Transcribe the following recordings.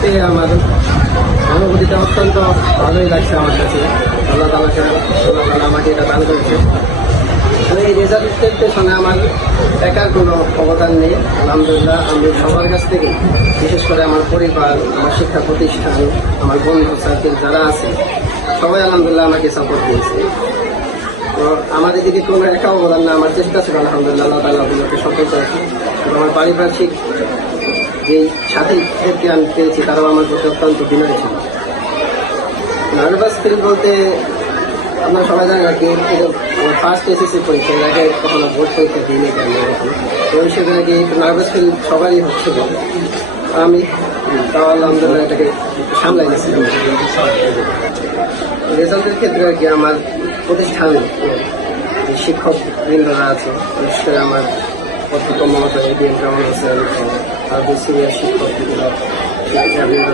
পেয়ে আমার অনুভূতিটা অত্যন্ত ভালোই লাগছে আমার কাছে। আল্লাহ তাআলা আমাকে এটা দান করেছে। এই রেজাল্টের পেছনে আমার একার কোনো অবদান নেই। আলহামদুলিল্লাহ আমি সবার কাছ থেকে, বিশেষ করে আমার পরিবার, আমার শিক্ষা প্রতিষ্ঠান, আমার বন্ধু সার্কেল যারা আছে, সবাই আলহামদুলিল্লাহ আমাকে সাপোর্ট দিয়েছে। তো আমার এদিকে কোনো একা অবদান না, আমার চেষ্টা ছিল আলহামদুলিল্লাহ আল্লাহ তাআলা আমাকে সফল করেছে। এবং আমার পারিপার্শ্বিক যেই সাথীদেরকে আমি পেয়েছি তারাও আমার প্রতি অত্যন্ত বিনয়ী ছিল। নার্ভাস ফিল বলতে আপনারা সবাই জানেন আর কি, ফার্স্ট এসএসসি পরীক্ষা এর আগে কখনো বোর্ড পরীক্ষা দিইনি কেন, তো সেটা নাকি একটু নার্ভাস ফিল সবারই হচ্ছিল। আমি তাও আলহামদুলিল্লাহ এটাকে সামলাই নিয়েছিলাম। রেজাল্টের ক্ষেত্রে আর কি আমার প্রতিষ্ঠান শিক্ষক বৃন্দরা আছে, বিশেষ করে আমার কর্তৃপক্ষ মহোদয় এডিএম জামাল হোসেন, আর যে সিনিয়র শিক্ষকবৃন্দ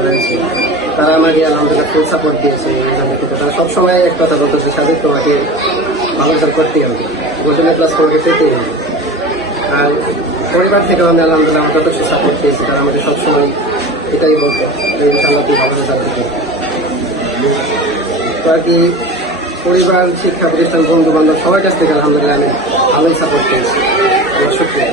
রয়েছে, তারা আমাকে আলহামদুলিল্লাহ ফুল সাপোর্ট দিয়েছে। তারা সবসময় এক কথা বলতেছে, সাজিদ তোমাকে ভালো রেজাল্ট করতেই হবে, গোল্ডেন ক্লাস তোমাকে পেতেই হবে। আর পরিবার থেকেও আমি আলহামদুলিল্লাহ আমার যথেষ্ট সাপোর্ট পেয়েছি। তারা আমাকে সবসময় এটাই বলতো যে ইনশাআল্লাহ তুই ভালো রেজাল্ট দিতে। তো আর কি পরিবার, শিক্ষা প্রতিষ্ঠান, বন্ধু বান্ধব সবার কাছ থেকে আলহামদুলিল্লাহ আমি ভালোই সাপোর্ট পেয়েছি। শুক্রিয়া।